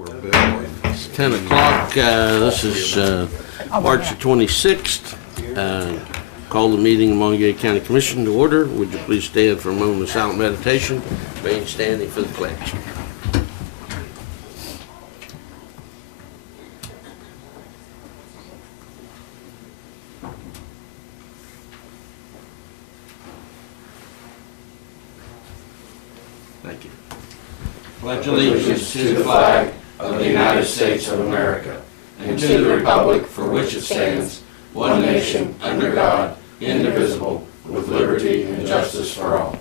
It's 10 o'clock. This is March the 26th. Call the meeting of Monongalia County Commission to order. Would you please stand for a moment of silent meditation, being standing for the pledge. Thank you. Pledge allegiance to the flag of the United States of America and to the republic for which it stands, one nation, under God, indivisible, with liberty and justice for all.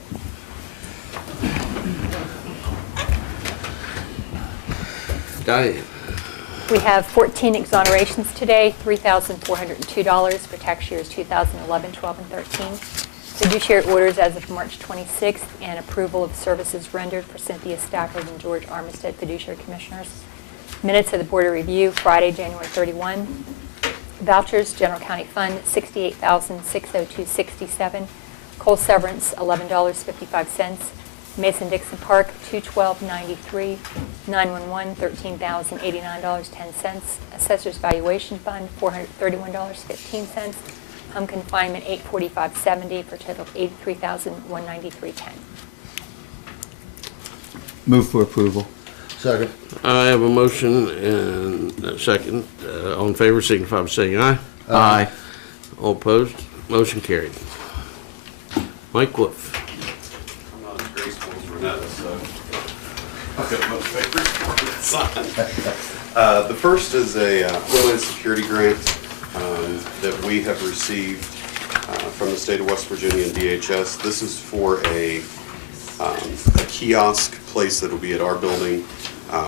Diane. We have 14 exonerations today, $3,402 for tax years 2011, 12, and 13. Fiduciary orders as of March 26th and approval of services rendered for Cynthia Stafford and George Armistead, fiduciary commissioners. Minutes of the Board of Review, Friday, January 31. Vouchers, General County Fund, $68,602.67. Coal severance, $11.55. Mason-Dixon Park, $212.93. 911, $13,089.10. Assessor's Valuation Fund, $431.15. Home confinement, $845.70 for a total of $83,193.10. Move for approval. Second. I have a motion and a second. All in favor, signify by saying aye. Aye. All opposed? Motion carried. Mike Wolf. I'm not as graceful as Renetta, so I've got much papers for to sign. The first is a Homeland Security grant that we have received from the state of West Virginia and DHS. This is for a kiosk place that will be at our building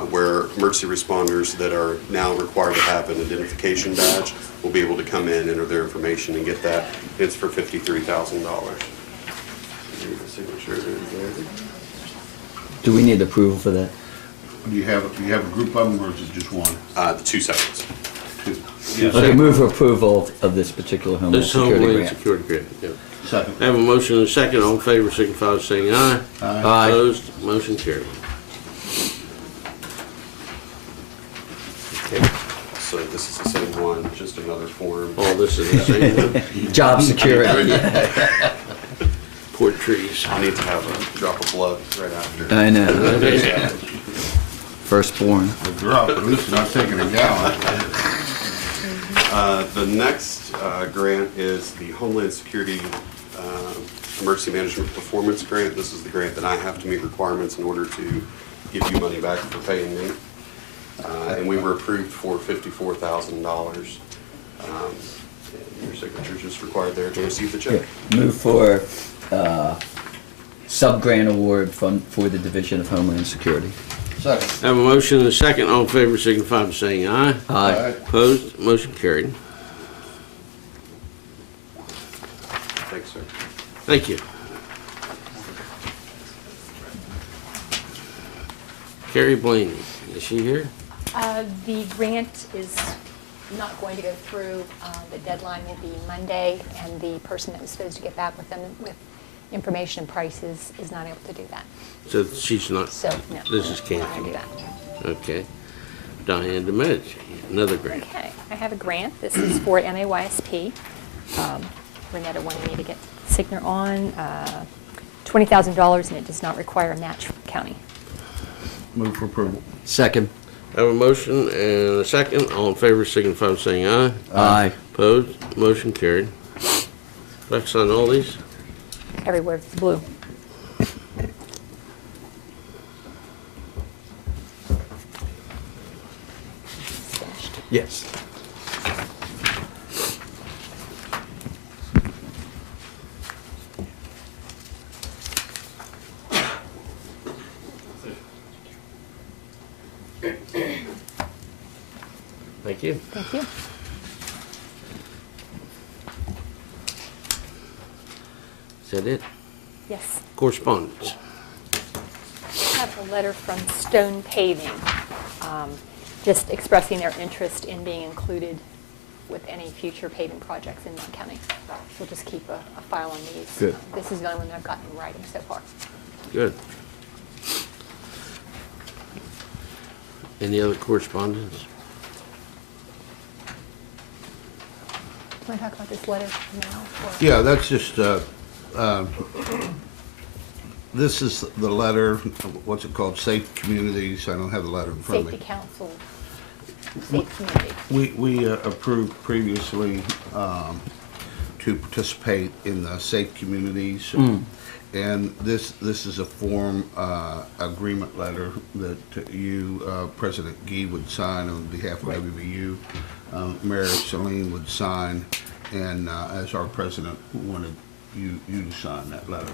where emergency responders that are now required to have an identification badge will be able to come in, enter their information, and get that. It's for $53,000. Do we need approval for that? Do you have a group of them, or is it just one? The 2 seconds. Two. Okay, move for approval of this particular Homeland This Security Homeland grant. Security grant. Yep. Second. I have a motion and a second. All in favor, signify by saying aye. Aye. Opposed? Motion carried. Okay. So this is the same one, just another form. Oh, this is the same one? Job security. Poor trees. I need to have a drop of blood right after. I know. Firstborn. A drop, at least not taking a gallon. The next grant is the Homeland Security Emergency Management Performance Grant. This is the grant that I have to meet requirements in order to give you money back for paying me. And we were approved for $54,000. Your signature is just required there to receive the check. Move for sub-grant award for the Division of Homeland Security. Second. I have a motion and a second. All in favor, signify by saying aye. Aye. Opposed? Motion carried. Thanks, sir. Thank you. Carrie Blaney, is she here? The grant is not going to go through. The deadline will be Monday, and the person that was supposed to get back with them with information and prices is not able to do that. So she's not, So, no. this is we're not canceled. gonna do that. Okay. Diane DeMedici, another grant. Okay, I have a grant. This is for MAYSP. Renetta wanted me to get signature on $20,000, and it does not require a match from the county. Move for approval. Second. I have a motion and a second. All in favor, signify by saying aye. Aye. Opposed? Motion carried. Do I have to sign all these? Everywhere it's blue. Finished. Yes. Thank you. Thank you. Is that it? Yes. Correspondence. I have a letter from Stone Paving, just expressing their interest in being included with any future paving projects in Mon County. We'll just keep a file on these. Good. This is the only one that I've gotten in writing so far. Good. Any other correspondence? Do you want to talk about this letter now? or- Yeah, that's just, this is the letter, what's it called, Safe Communities, I don't have the letter in front of me. Safety Council, Safe Community. We approved previously to participate in the Safe Communities. And this is a form agreement letter that you, President Gee, would sign on behalf of WVU. Mayor Celine would sign, and as our president, wanted you to sign that letter.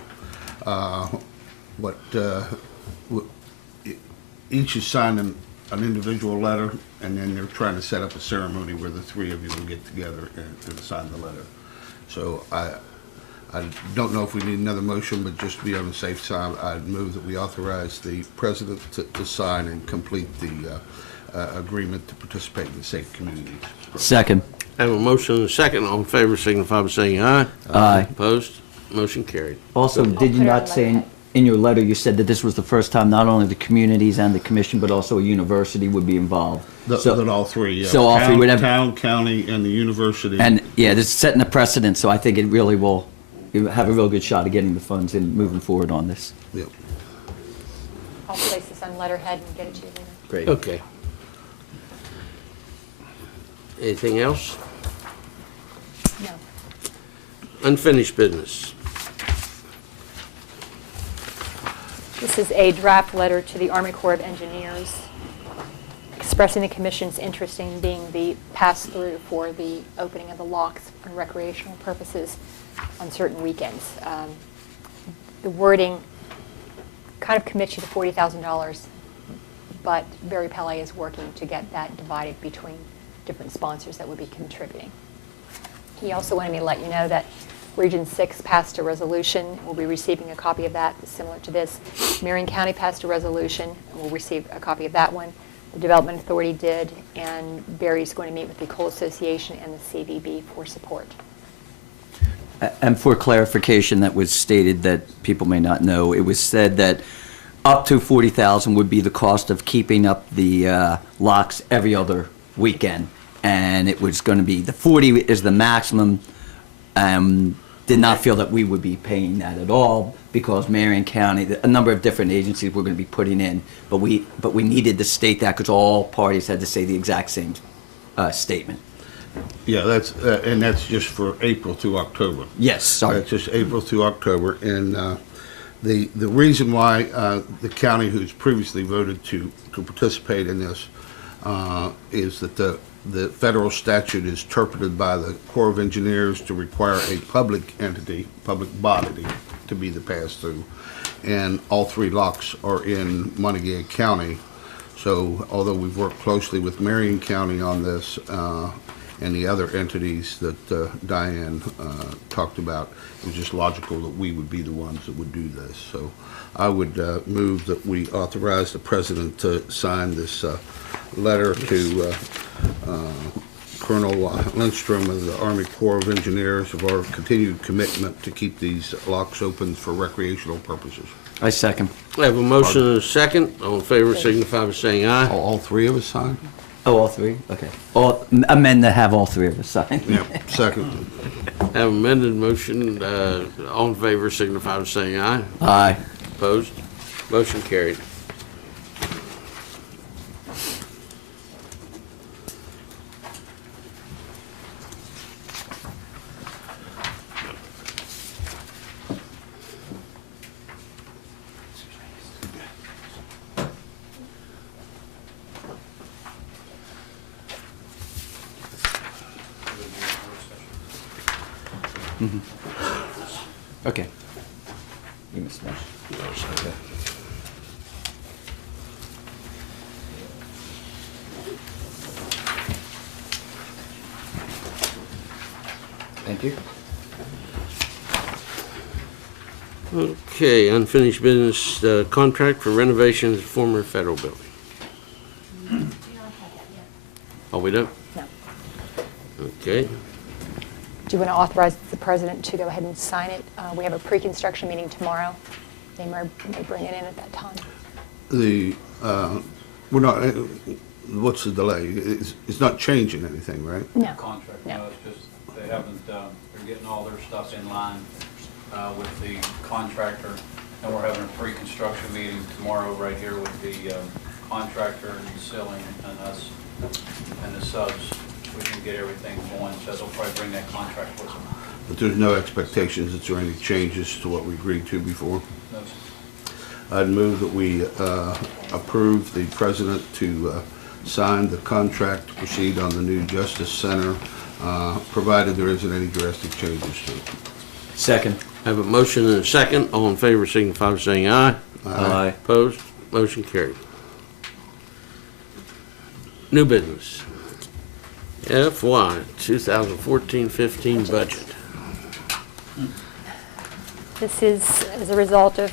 Each is signing an individual letter, and then they're trying to set up a ceremony where the three of you will get together and sign the letter. So I don't know if we need another motion, but just to be on the safe side, I'd move that we authorize the president to sign and complete the agreement to participate in the Safe Communities. Second. I have a motion and a second. All in favor signify by saying aye. Aye. Opposed? Motion carried. Also, I'll did put you it not on say my head. in your letter, you said that this was the first time not only the communities and the commission, but also a university would be involved? So- That all three, yeah. So all three would have- Town, county, and the university. And, yeah, this is setting a precedent, so I think it really will you have a real good shot of getting the funds and moving forward on this. Yep. I'll place this on letterhead and get it to you later. Great. Okay. Anything else? No. Unfinished business. This is a draft letter to the Army Corps of Engineers expressing the commission's interest in being the pass-through for the opening of the locks for recreational purposes on certain weekends. The wording kind of commits you to $40,000, but Barry Pele is working to get that divided between different sponsors that would be contributing. He also wanted me to let you know that Region 6 passed a resolution. We'll be receiving a copy of that similar to this. Marion County passed a resolution, and we'll receive a copy of that one. The Development Authority did, and Barry's going to meet with the Coal Association and the CVB for support. And for clarification, that was stated that people may not know, it was said that up to $40,000 would be the cost of keeping up the locks every other weekend. And it was going to be, the 40 is the maximum. Did not feel that we would be paying that at all because Marion County, a number of different agencies were going to be putting in, but we needed to state that because all parties had to say the exact same statement. Yeah, that's just for April through October. Yes, sorry. That's just April through October, and the reason why the county who's previously voted to participate in this is that the federal statute is interpreted by the Corps of Engineers to require a public entity, public body, to be the pass-through, and all three locks are in Monongalia County. So although we've worked closely with Marion County on this, and the other entities that Diane talked about, it was just logical that we would be the ones that would do this. So I would move that we authorize the president to sign this letter to Colonel Lindstrom of the Army Corps of Engineers of our continued commitment to keep these locks open for recreational purposes. I second. I have a motion and a second. All in favor signify by saying aye. All three of us sign? Oh, all three? Okay. Amend to have all three of us sign. Yeah, second. I have amended motion. All in favor signify by saying aye. Aye. Opposed? Motion carried. Okay. You missed one. Okay. Thank you. Okay, unfinished business, contract for renovations of former federal building. Oh, we don't? No. Okay. Do you want to authorize the president to go ahead and sign it? We have a pre-construction meeting tomorrow. They may bring it in at that time. The We're not, what's the delay? It's not changing anything, right? No. Contract, No. no, it's just, they haven't, they're getting all their stuff in line with the contractor, and we're having a pre-construction meeting tomorrow right here with the contractor and the ceiling and us and the subs. We can get everything going, so they'll probably bring that contract with them. But there's no expectations that there are any changes to what we agreed to before? No, sir. I'd move that we approve the president to sign the contract to proceed on the new Justice Center, provided there isn't any drastic changes to it. Second. I have a motion and a second. All in favor signify by saying aye. Aye. Opposed? Motion carried. New business. FY 2014-15 budget. This is as a result of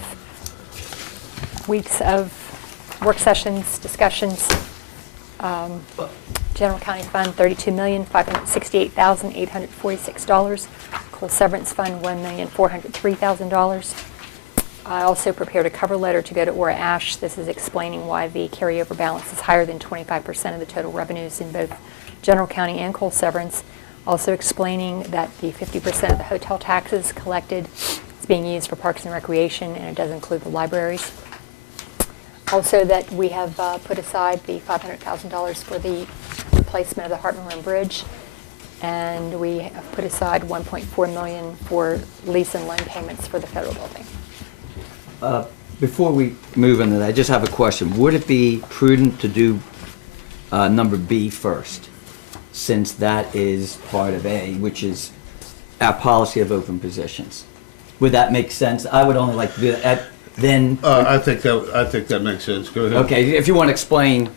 weeks of work sessions, discussions. General County Fund, $32,568,846. Coal Severance Fund, $1,403,000. I also prepared a cover letter to go to Ora Ash. This is explaining why the carryover balance is higher than 25% of the total revenues in both General County and Coal Severance. Also explaining that the 50% of the hotel taxes collected is being used for Parks and Recreation, and it does include the libraries. Also that we have put aside the $500,000 for the replacement of the Hartman Room Bridge, and we have put aside $1.4 million for lease and loan payments for the federal building. Before we move into that, I just have a question. Would it be prudent to do number B first, since that is part of A, which is our policy of open positions? Would that make sense? I would only like to do that. Then. I think that makes sense. Go ahead. Okay, if you want to explain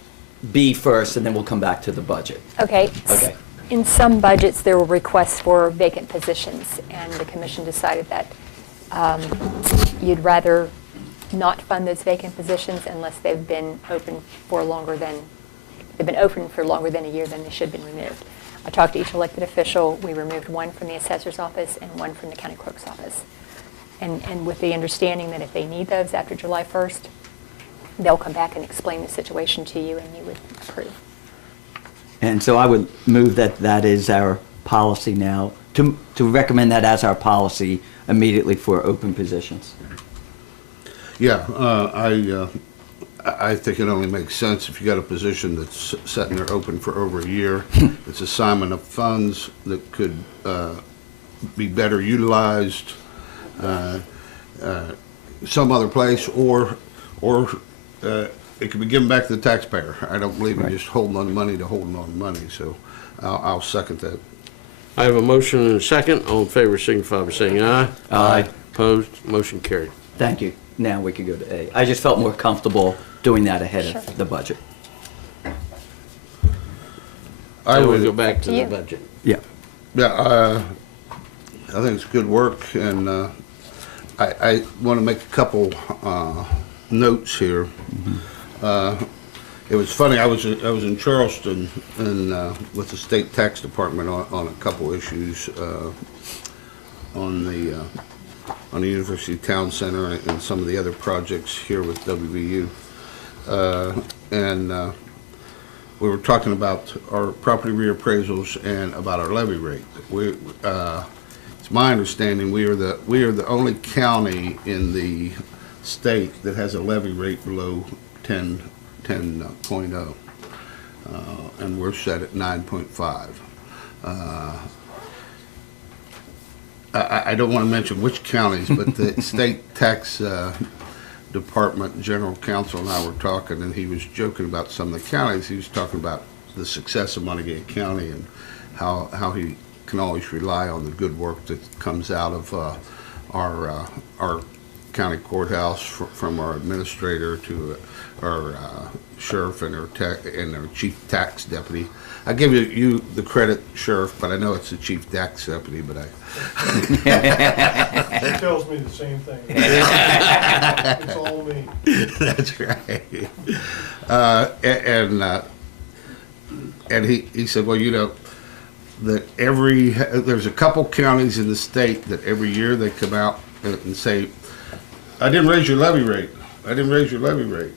B first, and then we'll come back to the budget. Okay. Okay. In some budgets, there were requests for vacant positions, and the commission decided that you'd rather not fund those vacant positions unless they've been open for longer than a year, then they should have been removed. I talked to each elected official. We removed one from the assessor's office and one from the county clerk's office. And with the understanding that if they need those after July 1st, they'll come back and explain the situation to you and you would approve. And so I would move that that is our policy now, to recommend that as our policy immediately for open positions. Yeah, I think it only makes sense if you got a position that's sitting there open for over a year. It's assignment of funds that could be better utilized some other place, or it could be given back to the taxpayer. I don't believe in just holding on money to holding on money, so I'll second that. I have a motion and a second. All in favor signify by saying aye. Aye. Opposed? Motion carried. Thank you. Now we could go to A. I just felt more comfortable doing that ahead Sure. of the budget. I So would we'll go back to the you. budget. Yeah. Yeah, I think it's good work, and I want to make a couple notes here. It was funny. I was in Charleston and with the state tax department on a couple issues on the University Town Center and some of the other projects here with WVU, and we were talking about our property reappraisals and about our levy rate. It's my understanding we are the only county in the state that has a levy rate below 10.0, and we're set at 9.5. I don't want to mention which counties, but the state tax department general counsel and I were talking, and he was joking about some of the counties. He was talking about the success of Monongalia County and how he can always rely on the good work that comes out of our county courthouse, from our administrator to our sheriff and our chief tax deputy. I give you the credit, Sheriff, but I know it's the chief tax deputy, but He tells me the same thing. It's all me. That's right. And he said, well, you know, that there's a couple counties in the state that every year they come out and say, I didn't raise your levy rate. I didn't raise your levy rate.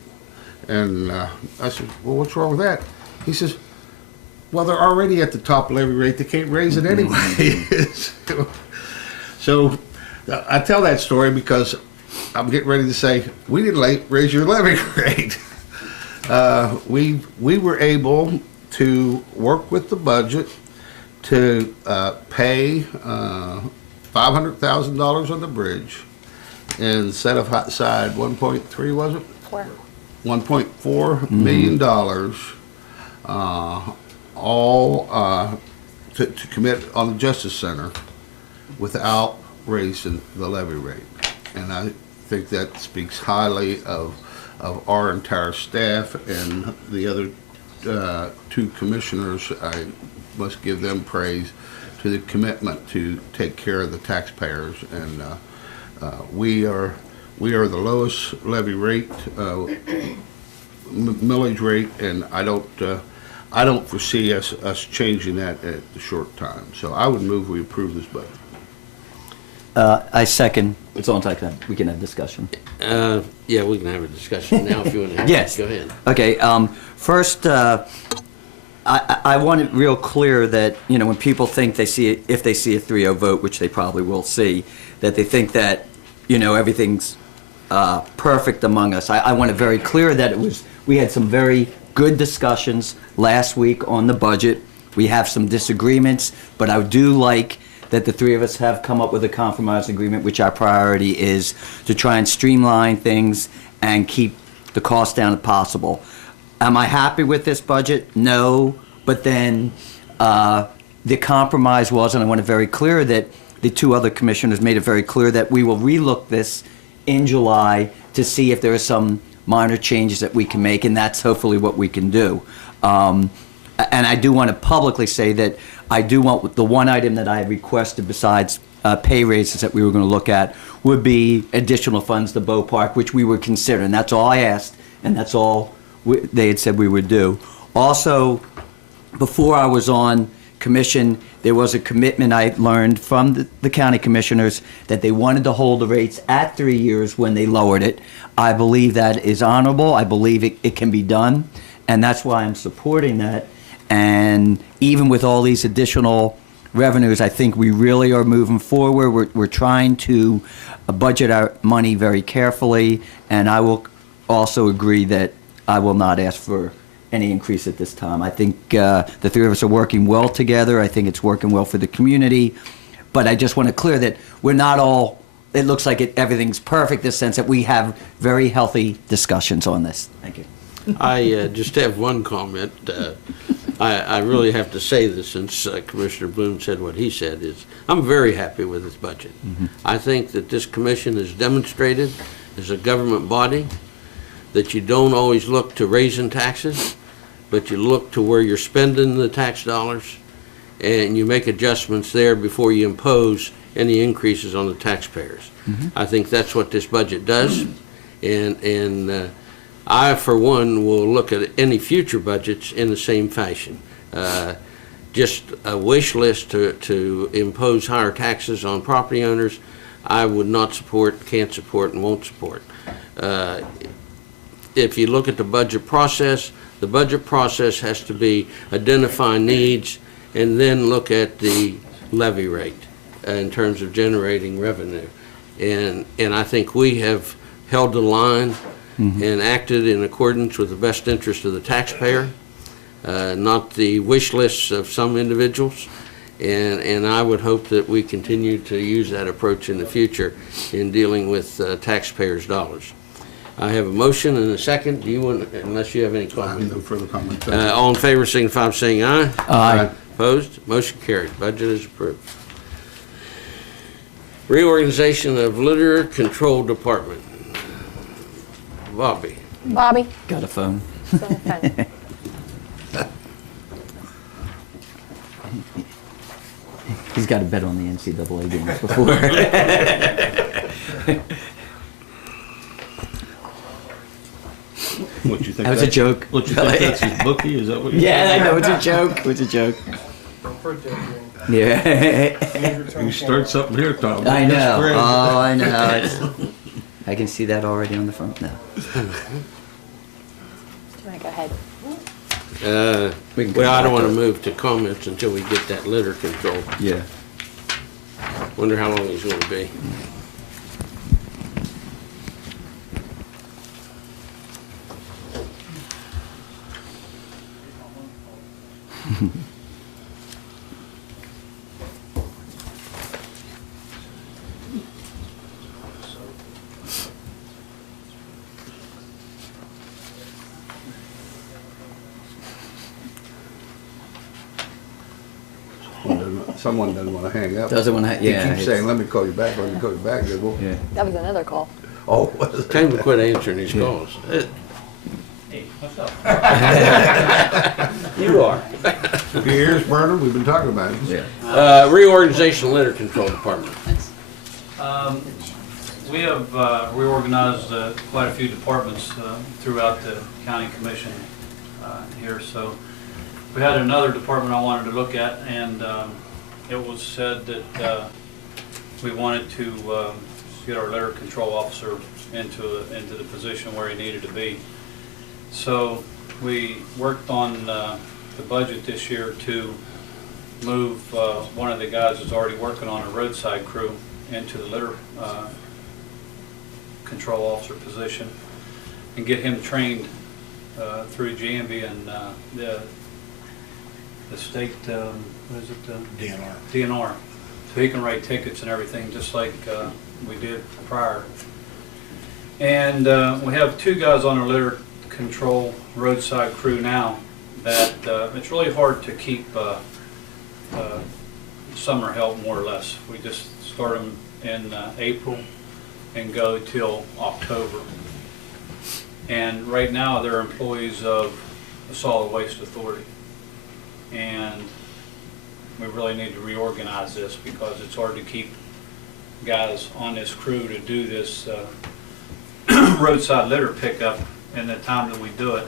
And I said, well, what's wrong with that? He says, well, they're already at the top levy rate. They can't raise it anyway. So I tell that story because I'm getting ready to say, we didn't raise your levy rate. We were able to work with the budget to pay $500,000 on the bridge and set aside 1.3, was it? $1.4 million all to commit on the Justice Center without raising the levy rate. And I think that speaks highly of our entire staff and the other two commissioners. I must give them praise to the commitment to take care of the taxpayers. And we are the lowest levy rate, millage rate, and I don't foresee us changing that at the short time. So I would move we approve this budget. I second. It's on time. We can have discussion. Yeah, we can have a discussion now if you want to have Yes. it. Go ahead. Okay. First, I want it real clear that, when people think if they see a 3-0 vote, which they probably will see, that they think that, everything's perfect among us. I want it very clear that we had some very good discussions last week on the budget. We have some disagreements, but I do like that the three of us have come up with a compromise agreement, which our priority is to try and streamline things and keep the cost down as possible. Am I happy with this budget? No, but then the compromise was, and I want it very clear that the two other commissioners made it very clear that we will relook this in July to see if there are some minor changes that we can make, and that's hopefully what we can do. And I do want to publicly say that I do want the one item that I had requested besides pay raises that we were going to look at would be additional funds to Bow Park, which we were considering. That's all I asked, and that's all they had said we would do. Also, before I was on commission, there was a commitment I learned from the county commissioners that they wanted to hold the rates at 3 years when they lowered it. I believe that is honorable. I believe it can be done, and that's why I'm supporting that. And even with all these additional revenues, I think we really are moving forward. We're trying to budget our money very carefully, and I will also agree that I will not ask for any increase at this time. I think the three of us are working well together. I think it's working well for the community. But I just want to clear that we're not all, it looks like everything's perfect in the sense that we have very healthy discussions on this. Thank you. I just have one comment. I really have to say this since Commissioner Bloom said what he said, is I'm very happy with this budget. Mm-hmm. I think that this commission has demonstrated as a government body that you don't always look to raising taxes, but you look to where you're spending the tax dollars and you make adjustments there before you impose any increases on the taxpayers. Mm-hmm. I think that's what this budget does. And I, for one, will look at any future budgets in the same fashion. Just a wish list to impose higher taxes on property owners, I would not support, can't support, and won't support. If you look at the budget process has to be identify needs and then look at the levy rate in terms of generating revenue. And I think we have held the line and acted in accordance with the best interest of the taxpayer, not the wish lists of some individuals. And I would hope that we continue to use that approach in the future in dealing with taxpayers' dollars. I have a motion and a second. Do you want, unless you have any I have comments? no further comment. All in favor, signify by saying aye. Aye. Opposed? Motion carried. Budget is approved. Reorganization of Litter Control Department. Bobby. Bobby? Got a phone. It's on the phone. He's got a bet on the NCAA games before. What you think? That was a joke. What you think? That's his bookie? Is that what? Yeah, I know, it's a joke. It's a joke. Yeah. You start something here, Tom. I know. That's great. Oh, I know. I can see that already on the front now. right, go ahead. Well, I don't want to move to comments until we get that litter control. Yeah. Wonder how long he's going to be. Someone doesn't want to hang up. Doesn't wanna He yeah, keeps it's- saying, let me call you back, let me call you back. They won't- Yeah. That was another call. Oh, was it? Tell him to quit answering his calls. Hey, what's up? You are. Your ears burning? We've been talking about it. Yeah. Reorganization Litter Control Department. We have reorganized quite a few departments throughout the county commission here. So we had another department I wanted to look at, and it was said that we wanted to get our litter control officer into the position where he needed to be. So we worked on the budget this year to move one of the guys that's already working on a roadside crew into the litter control officer position and get him trained through GMB and the state, what is it? DNR. DNR. So he can write tickets and everything just like we did prior. And we have two guys on our litter control roadside crew now that it's really hard to keep summer help more or less. We just start them in April and go till October. And right now they're employees of the Solid Waste Authority. And we really need to reorganize this because it's hard to keep guys on this crew to do this roadside litter pickup in the time that we do it.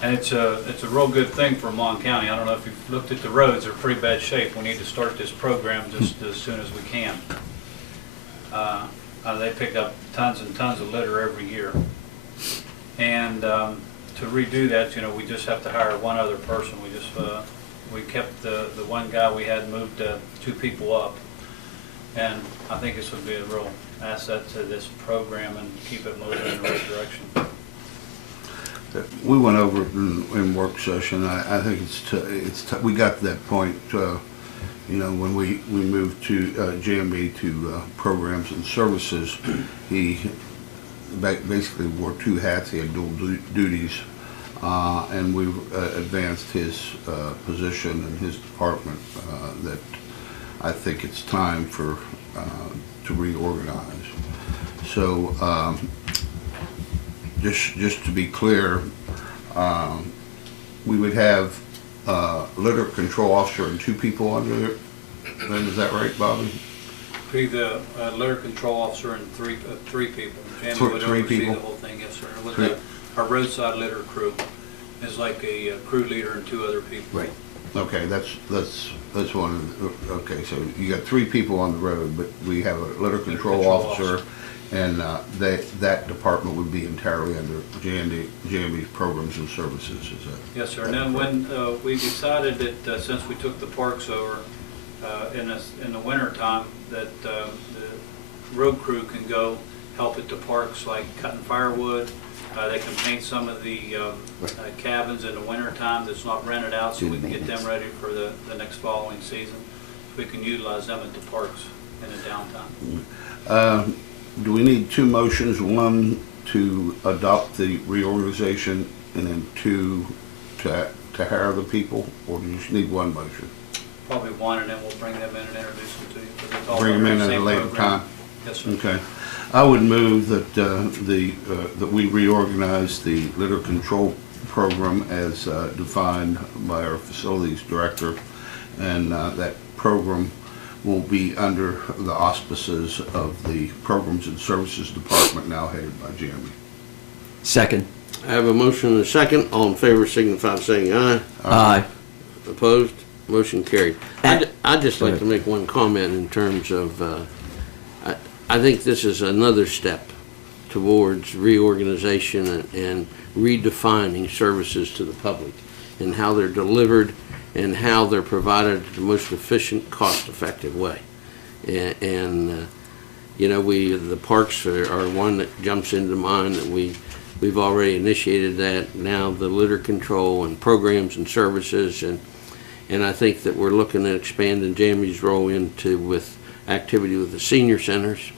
And it's a real good thing for Mon County. I don't know if you've looked at the roads, they're in pretty bad shape. We need to start this program just as soon as we can. They pick up tons and tons of litter every year. And to redo that, we just have to hire one other person. We kept the one guy we had moved 2 people up. And I think this would be a real asset to this program and keep it moving in the right direction. We went over it in work session. I think we got to that point, when we moved to JMB to programs and services. He basically wore 2 hats. He had dual duties, and we've advanced his position in his department. That I think it's time to reorganize. So. Just to be clear, we would have litter control officer and 2 people under it. Is that right, Bobby? Be the litter control officer and three people. Jamie would 3 oversee people? the whole thing, yes, sir. With 3. Our roadside litter crew is like a crew leader and 2 other people. Right. Okay, that's one. Okay, so you got 3 people on the road, but we have a litter control officer. And that department would be entirely under JMB's programs and services, is that? Yes, sir. And then when we decided that since we took the parks over in the winter time, that the road crew can go help at the parks, like cutting firewood. They can paint some of the cabins in the winter time that's not rented out, so we can get them ready for the next following season. We can utilize them at the parks in the downtime. Do we need 2 motions? 1 to adopt the reorganization, and then 2 to hire the people, or do you just need 1 motion? Probably 1, and then we'll bring them in and introduce them to you. 'Cause it's all Bring them under in the at a same later program. time? Yes, sir. Okay. I would move that that we reorganize the litter control program as defined by our facilities director, and that program will be under the auspices of the Programs and Services Department, now headed by Jeremy. Second. I have a motion and a second. All in favor signify by saying aye. Aye. Opposed? Motion carried. I'd just Go like ahead. to make one comment in terms of, I think this is another step towards reorganization and redefining services to the public and how they're delivered and how they're provided in the most efficient, cost-effective way. And you know, the parks are one that jumps into mind that we've already initiated that. Now the litter control and programs and services, and I think that we're looking at expanding Jamie's role with activity with the senior centers,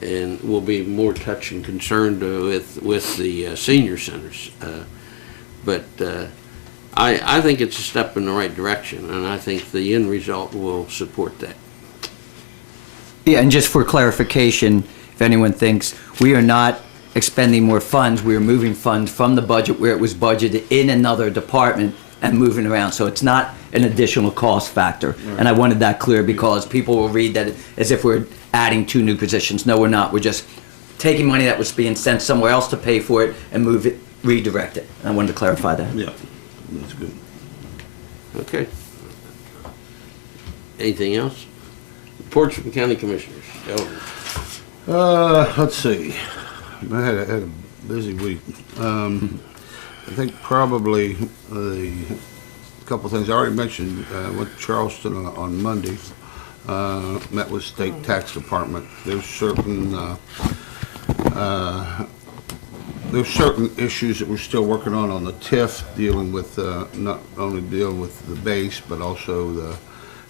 and we'll be more touch and concerned with the senior centers. But I think it's a step in the right direction, and I think the end result will support that. Yeah, and just for clarification, if anyone thinks we are not expending more funds, we are moving funds from the budget where it was budgeted in another department and moving around. So it's not an additional cost factor. Right. And I wanted that clear because people will read that as if we're adding 2 new positions. No, we're not. We're just taking money that was being sent somewhere else to pay for it and move it, redirect it. And I wanted to clarify that. Yeah, that's good. Okay. Anything else? Reports from county commissioners. Let's see. I had a busy week. I think probably a couple of things. I already mentioned, went to Charleston on Monday, met with State Tax Department. There's certain issues that we're still working on the TIF, dealing with, not only dealing with the base, but also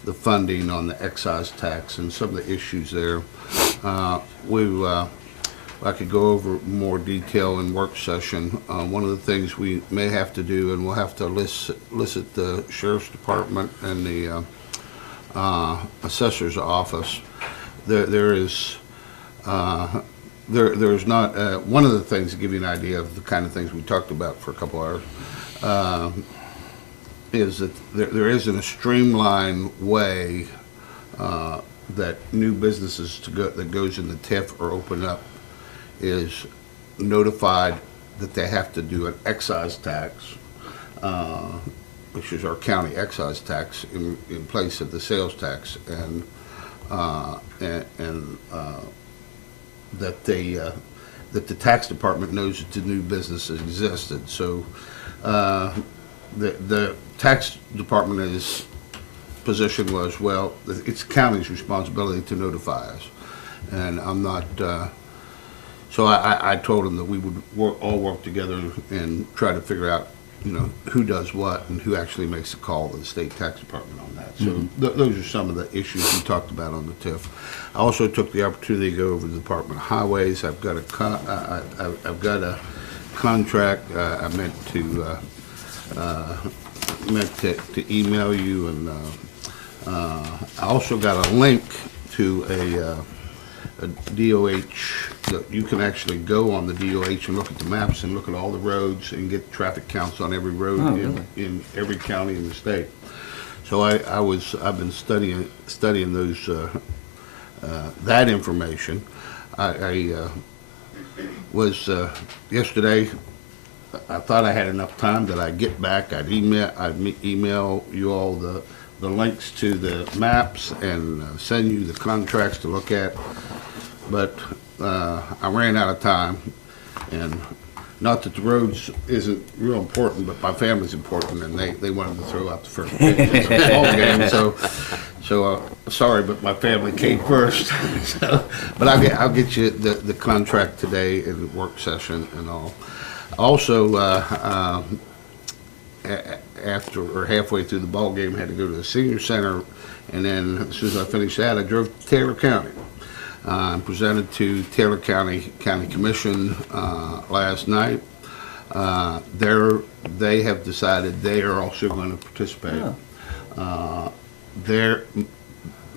the funding on the excise tax and some of the issues there. I could go over more detail in work session. One of the things we may have to do, and we'll have to elicit the Sheriff's Department and the Assessor's Office. There's not, one of the things to give you an idea of the kind of things we talked about for a couple hours, is that there isn't a streamlined way that new businesses that goes in the TIF or open up is notified that they have to do an excise tax, which is our county excise tax, in place of the sales tax, and that the tax department knows that the new businesses existed. So the tax department's position was, well, it's the county's responsibility to notify us, and I'm not. So I told them that we would all work together and try to figure out, who does what and who actually makes the call to the state tax department on that. So those are some of the issues we talked about on the TIF. I also took the opportunity to go over to the Department of Highways. I've got a contract. I meant to email you, and I also got a link to a DOH, that you can actually go on the DOH and look at the maps and look at all the roads and get traffic counts on every road in every county in the state. So I've been studying those that information. I was yesterday. I thought I had enough time that I'd get back. I'd email you all the links to the maps and send you the contracts to look at. But I ran out of time, and not that the roads isn't real important, but my family's important, and they wanted to throw out the first pitch of the ball game. So sorry, but my family came first. But I'll get you the contract today in the work session and all. Also, after or halfway through the ball game, I had to go to the senior center, and then as soon as I finished that, I drove to Taylor County. Presented to Taylor County Commission last night. They have decided they are also going to participate. Oh.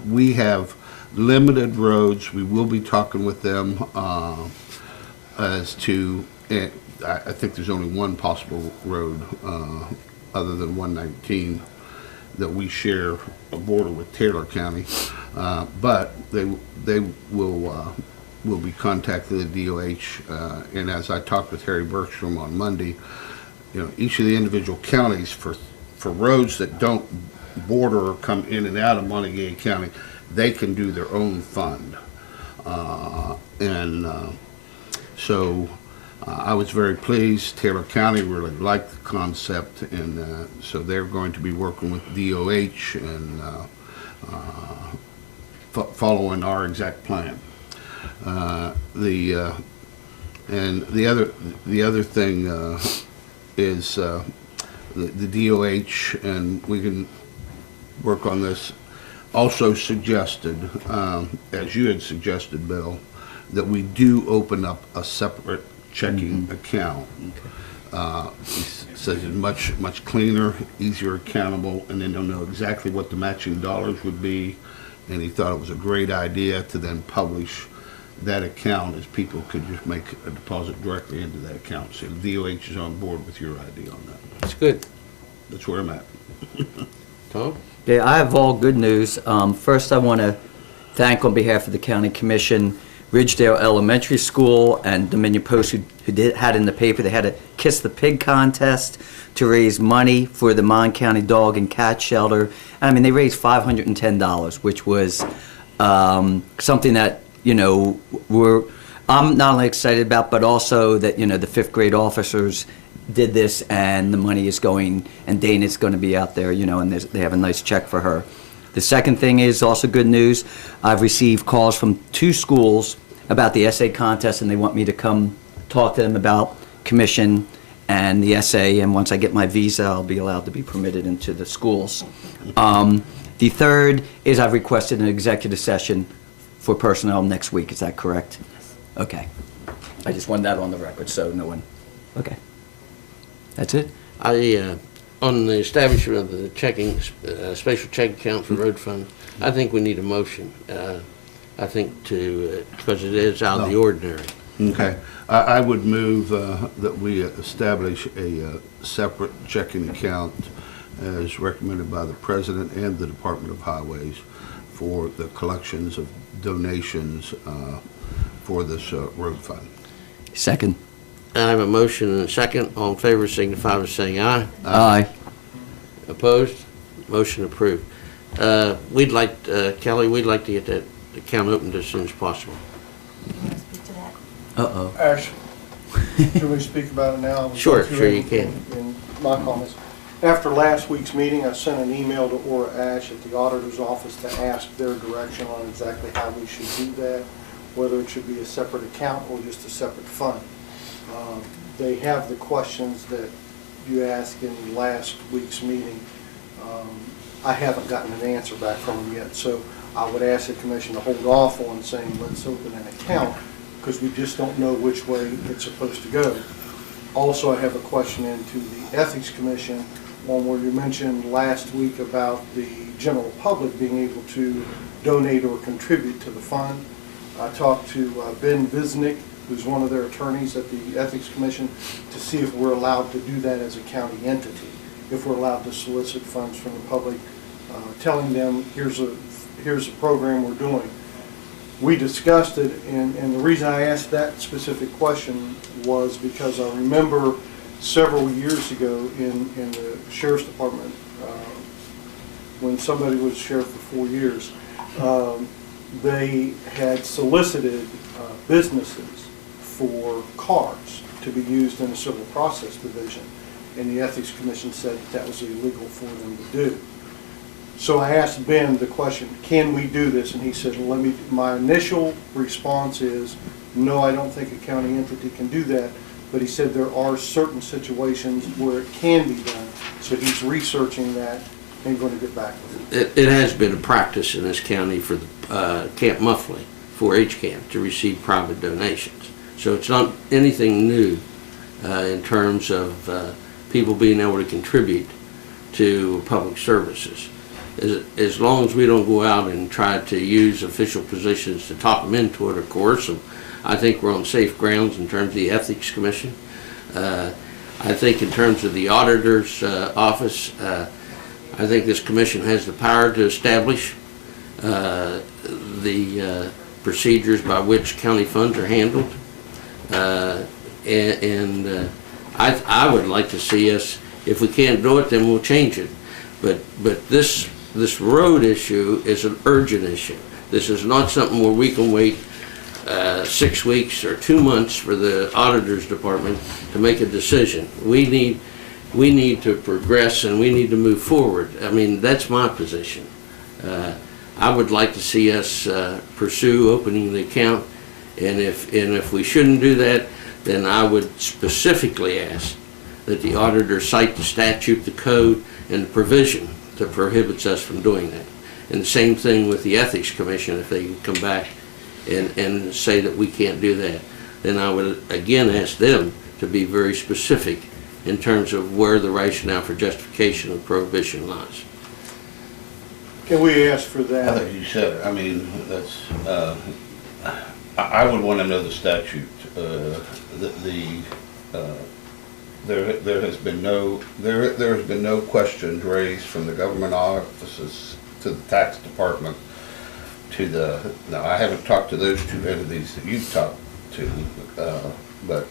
We have limited roads. We will be talking with them as to. I think there's only one possible road other than 119 that we share a border with Taylor County, but they will be contacting the DOH, and as I talked with Harry Bergstrom on Monday, each of the individual counties for roads that don't border or come in and out of Monongalia County, they can do their own fund, And so I was very pleased. Taylor County really liked the concept, and so they're going to be working with DOH and following our exact plan. The other thing is the DOH, and we can work on this, also suggested, as you had suggested, Bill, that we do open up a separate checking account. He says it's much cleaner, easier accountable, and then they'll know exactly what the matching dollars would be. And he thought it was a great idea to then publish that account, as people could just make a deposit directly into that account. So the DOH is on board with your idea on that. That's good. That's where I'm at. Tom? Yeah, I have all good news. First, I want to thank, on behalf of the County Commission, Ridgedale Elementary School and Dominion Post, who had in the paper, they had a Kiss the Pig contest to raise money for the Mon County Dog and Cat Shelter. I mean, they raised $510, which was something that, I'm not only excited about, but also that, the 5th grade officers did this, and the money is going, and Dana's going to be out there, and they have a nice check for her. The second thing is also good news. I've received calls from 2 schools about the essay contest, and they want me to come talk to them about commission and the essay, and once I get my visa, I'll be allowed to be permitted into the schools. The third is I've requested an executive session for personnel next week. Is that correct? Yes. Okay. I just wanted that on the record, so no one. Okay. That's it. On the establishment of the checking, special check account for road fund, I think we need a motion. I think because it is out of the ordinary. Okay. I would move that we establish a separate checking account as recommended by the President and the Department of Highways for the collections of donations for this road fund. Second. I have a motion and a second. All in favor signify by saying aye. Aye. Opposed? Motion approved. We'd like, Kelly, we'd like to get that account opened as soon as possible. Uh-oh. Ash, should we speak about it now? Sure you can. In my comments. After last week's meeting, I sent an email to Ora Ash at the auditor's office to ask their direction on exactly how we should do that, whether it should be a separate account or just a separate fund. They have the questions that you asked in last week's meeting. I haven't gotten an answer back from them yet, so I would ask the commission to hold off on saying let's open an account, because we just don't know which way it's supposed to go. Also, I have a question into the Ethics Commission on where you mentioned last week about the general public being able to donate or contribute to the fund. I talked to Ben Visnick, who's one of their attorneys at the Ethics Commission, to see if we're allowed to do that as a county entity, if we're allowed to solicit funds from the public, telling them here's a program we're doing. We discussed it, and the reason I asked that specific question was because I remember several years ago in the Sheriff's Department, when somebody was sheriff for 4 years, they had solicited businesses for cars to be used in the Civil Process Division, and the Ethics Commission said that was illegal for them to do. So I asked Ben the question, can we do this? And he said, my initial response is, no, I don't think a county entity can do that. But he said there are certain situations where it can be done. So he's researching that and going to get back with it. It has been a practice in this county for the Camp Muffley, 4-H camp, to receive private donations. So it's not anything new in terms of people being able to contribute to public services. As long as we don't go out and try to use official positions to talk them into it or coerce them, I think we're on safe grounds in terms of the Ethics Commission. I think in terms of the auditor's office, I think this commission has the power to establish the procedures by which county funds are handled. I would like to see us, if we can't do it, then we'll change it. But this road issue is an urgent issue. This is not something where we can wait 6 weeks or 2 months for the auditor's department to make a decision. We need to progress and we need to move forward. I mean, that's my position. I would like to see us pursue opening the account, and if we shouldn't do that, then I would specifically ask that the auditor cite the statute, the code, and the provision that prohibits us from doing that. And the same thing with the Ethics Commission, if they can come back and say that we can't do that. Then I would again ask them to be very specific in terms of where the rationale for justification of prohibition lies. Can we ask for I that? think you said it. I mean, that's, I would want to know the statute. There has been no questions raised from the government offices to the tax department to the, now I haven't talked to those two entities that you've talked to, but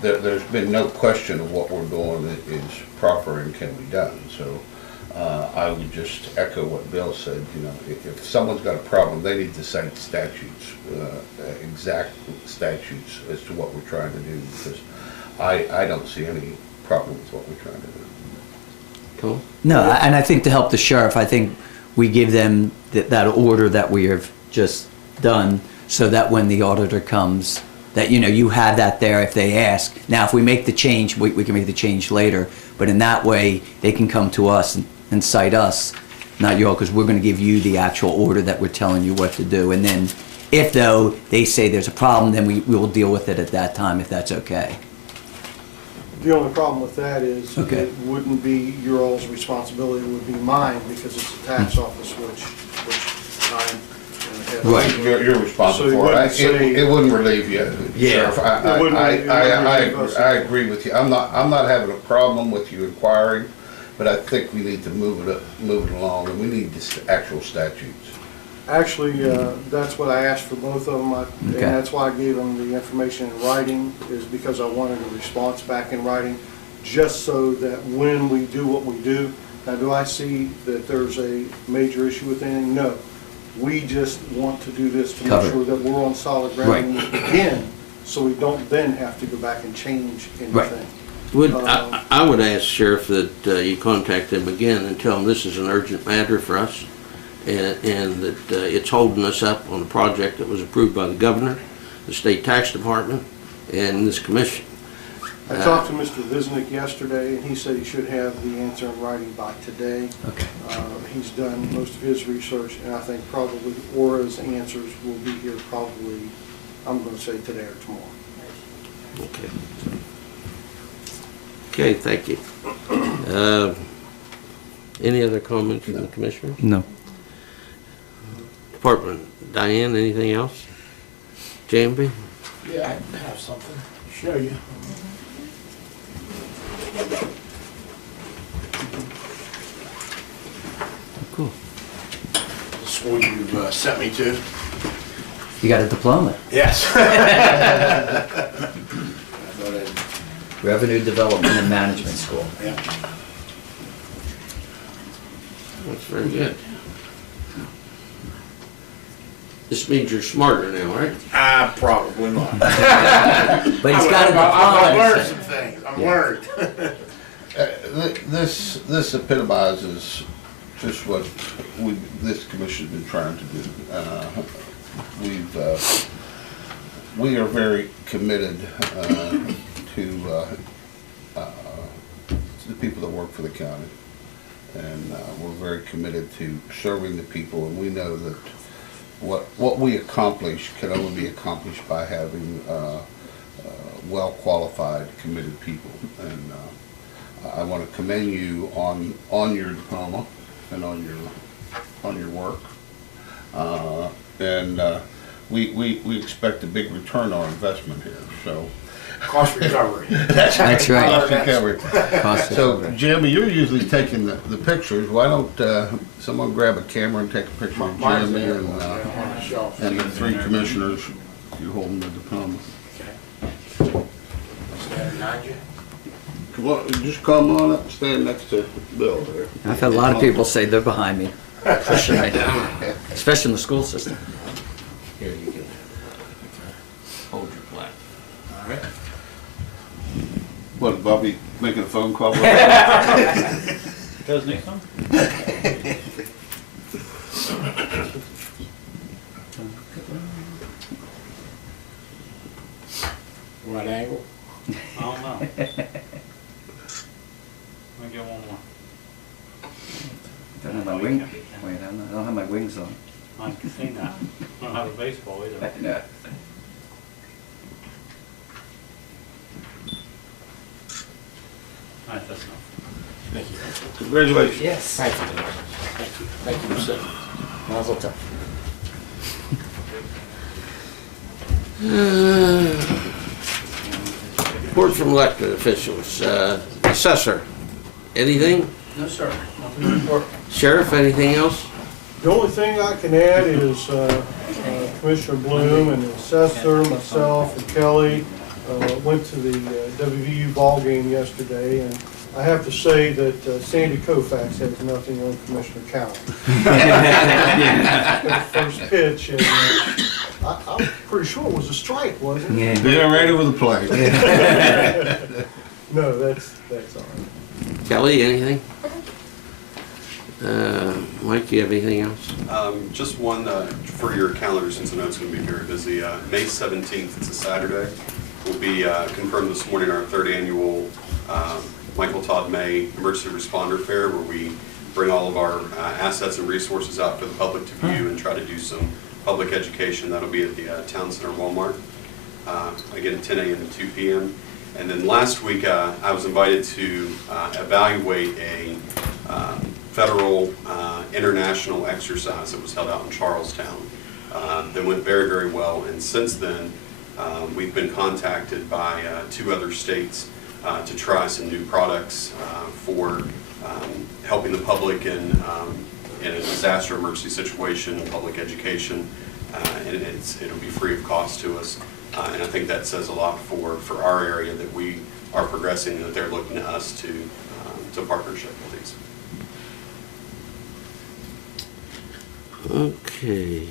there's been no question of what we're doing that is proper and can be done. So I would just echo what Bill said. You know, if someone's got a problem, they need to cite statutes, exact statutes as to what we're trying to do, because I don't see any problem with what we're trying to do. Cool. No, and I think to help the sheriff, I think we give them that order that we have just done, so that when the auditor comes, that, you know, you have that there if they ask. Now, if we make the change, we can make the change later, but in that way, they can come to us and cite us, not you all, because we're going to give you the actual order that we're telling you what to do. And then, if though they say there's a problem, then we will deal with it at that time, if that's okay. The only problem with that is Okay. it wouldn't be your all's responsibility, it would be mine, because it's a tax office, which I'm in the head of. Right. You're responsible So you for wouldn't it. say- It wouldn't relieve you, Yeah. Sheriff. It wouldn't relieve us. I agree with you. I'm not having a problem with you inquiring, but I think we need to move it along, and we need the actual statutes. Actually, that's what I asked for both of them, and Okay. that's why I gave them the information in writing, is because I wanted a response back in writing, just so that when we do what we do. Now, do I see that there's a major issue with anything? No. We just want to do this to make Cover. sure that we're on solid ground when we begin, so we don't then have to go back and change Right. anything. I would ask, Sheriff, that you contact them again and tell them this is an urgent matter for us, and that it's holding us up on a project that was approved by the governor, the state tax department, and this commission. I talked to Mr. Visnick yesterday, and he said he should have the answer in writing by today. Okay. He's done most of his research, and I think probably Aura's answers will be here probably, I'm going to say today or tomorrow. Okay. Okay, thank you. Any other comments from the commissioner? No. Department, Diane, anything else? Jamby? Yeah, I have something to show you. Cool. The school you sent me to. You got a diploma. Yes. I thought I'd- Revenue Development and Management School. yeah. That's very good. This means you're smarter now, right? Probably not. But he's got a I've learned diploma. some things. I've learned. This epitomizes just what this commission's been trying to do. We are very committed to the people that work for the county. And we're very committed to serving the people, and we know that what we accomplish can only be accomplished by having well-qualified, committed people. And I want to commend you on your diploma and on your work. We expect a big return on investment here. So Cost recovery. That's right. Cost recovery. Cost So, recovery. Jimmy, you're usually taking the pictures. Why don't someone grab a camera and take a picture of Mine's Jimmy there and on the shelf. the three commissioners? You're holding the diploma. Stand behind you. Come on, just come on up and stand next to Bill there. I've had a lot of people say they're behind me, pushing right down, especially in the school system. Here, you can. What, Bobby making a phone call? Does need some? Right angle? I don't know. Let me get one more. Don't have my wing. Wait, I don't have my wings on. I can see that. I don't have a baseball either. No. All right, that's enough. Thank you. Congratulations. Yes. Thank you. Thank you. Thank you, sir. Mazel tov. Reports from elected officials. Assessor, anything? No, sir. Nothing to report. Sheriff, anything else? The only thing I can add is Commissioner Bloom and the assessor, myself, and Kelly went to the WVU ball game yesterday, and I have to say that Sandy Koufax has nothing on Commissioner Cowan. The first pitch, and I'm pretty sure it was a strike, wasn't it? Being ready with the play. No, that's all right. Kelly, anything? Mike, you have anything else? Just one for your calendar, since I know it's going to be very busy. May 17th, it's a Saturday, will be confirmed this morning our third annual Michael Todd May Emergency Responder Fair, where we bring all of our assets and resources out for the public to view and try to do some public education. That'll be at the Town Center Walmart, again at 10 a.m. to 2 p.m. And then last week, I was invited to evaluate a federal international exercise that was held out in Charlestown. That went very, very well, and since then, we've been contacted by 2 other states to try some new products for helping the public in a disaster emergency situation, public education, and it'll be free of cost to us. And I think that says a lot for our area, that we are progressing and that they're looking to us to partnership with these. Okay.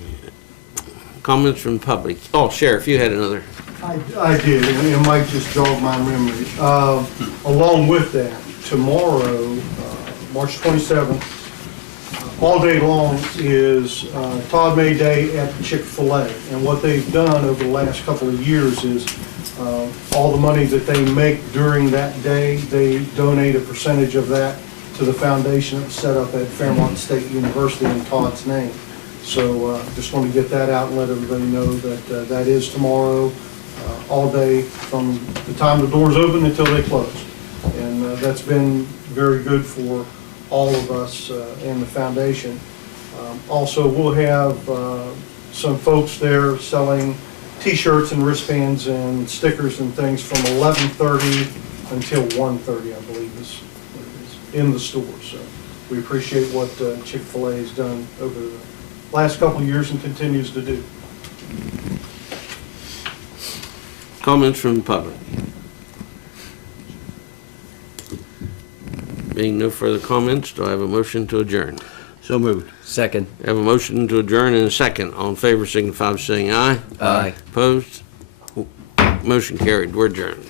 Comments from the public. Oh, Sheriff, you had another. I did, and Mike just jogged my memory. Along with that, tomorrow, March 27th, all day long is Todd May Day at Chick-fil-A. And what they've done over the last couple of years is all the money that they make during that day, they donate a percentage of that to the foundation that was set up at Fairmont State University in Todd's name. So just want to get that out and let everybody know that that is tomorrow, all day from the time the doors open until they close. And that's been very good for all of us and the foundation. Also, we'll have some folks there selling T-shirts and wristbands and stickers and things from 11:30 until 1:30, I believe, is in the store. So we appreciate what Chick-fil-A has done over the last couple of years and continues to do. Comments from the public. Being no further comments, do I have a motion to adjourn? So moved. Second. I have a motion to adjourn and a second. All in favor signify by saying aye. Aye. Opposed? Motion carried. We're adjourned.